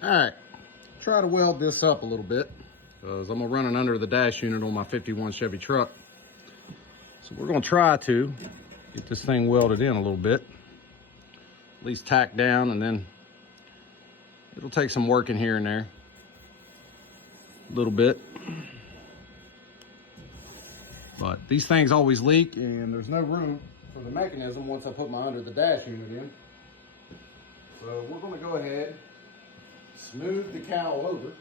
All right, try to weld this up a little bit because I'm gonna run it under the dash unit on my 51 Chevy truck. So we're gonna try to get this thing welded in a little bit, at least tack down, and then it'll take some working here and there, a little bit. But these things always leak, and there's no room for the mechanism once I put my under the dash unit in. So we're gonna go ahead, smooth the cowl over.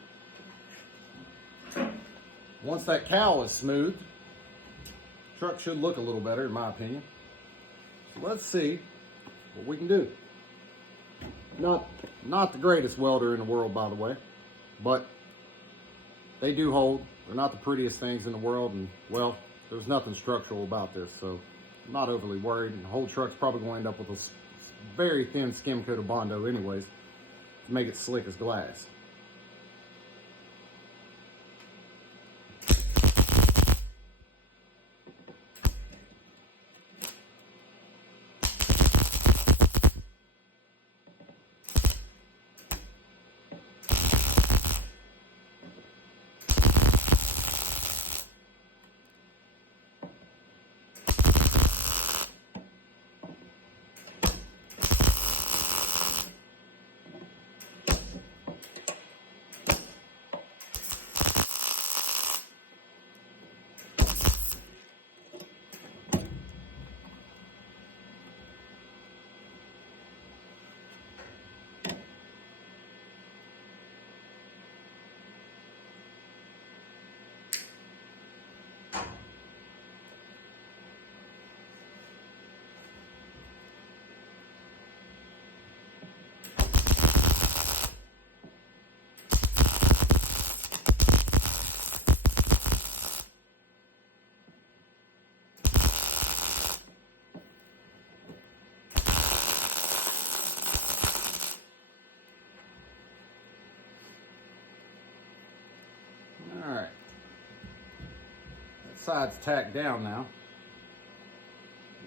Once that cowl is smooth, the truck should look a little better in my opinion. So let's see what we can do. Not the greatest welder in the world, by the way, but they do hold. They're not the prettiest things in the world, and well, there's nothing structural about this, so I'm not overly worried. And the whole truck's probably going to end up with a very thin skim coat of Bondo anyways, to make it slick as glass. All right, that side's tacked down now.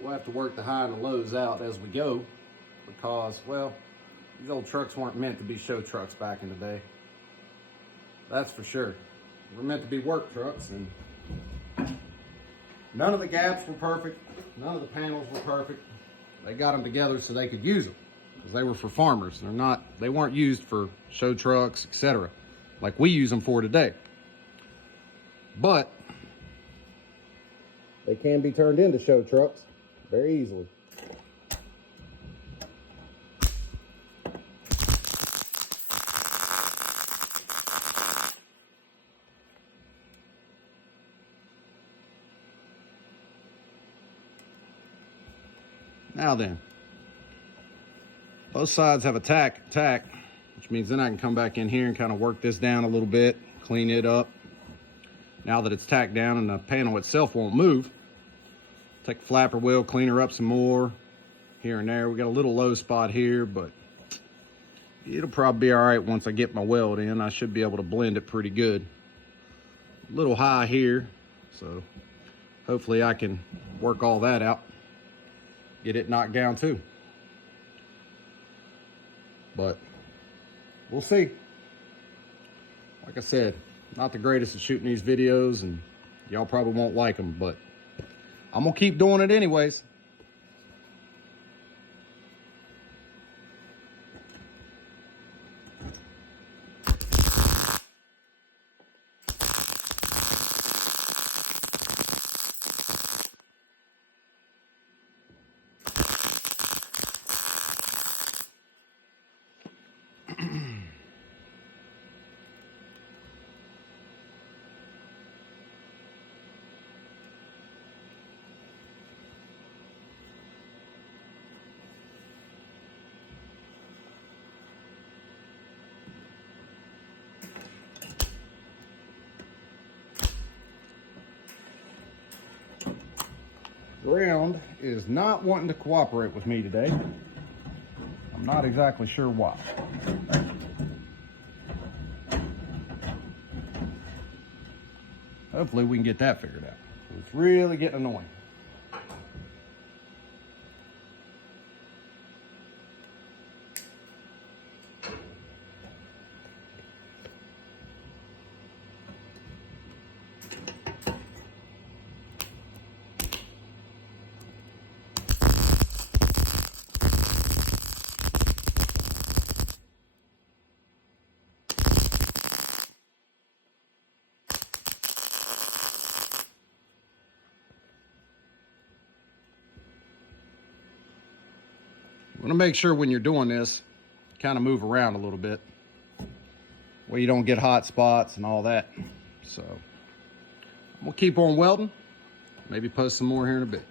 We'll have to work the high and the lows out as we go because, well, these old trucks weren't meant to be show trucks back in the day. That's for sure. We're meant to be work trucks, and none of the gaps were perfect. None of the panels were perfect. They got them together so they could use them because they were for farmers. They weren't used for show trucks, etc., like we use them for today. But they can be turned into show trucks very easily. Now then, both sides have a tack, which means then I can come back in here and kind of work this down a little bit, clean it up. Now that it's tacked down and the panel itself won't move, take the flapper wheel, clean her up some more here and there. We got a little low spot here, but it'll probably be all right once I get my weld in. I should be able to blend it pretty good. A little high here, so hopefully I can work all that out, get it knocked down too. But we'll see. Like I said, not the greatest at shooting these videos, and y'all probably won't like them, but I'm gonna keep doing it anyways. Ground is not wanting to cooperate with me today. I'm not exactly sure why. Hopefully we can get that figured out. It's really getting annoying. Want to make sure when you're doing this, kind of move around a little bit, where you don't get hot spots and all that. So I'm gonna keep on welding. Maybe post some more here in a bit.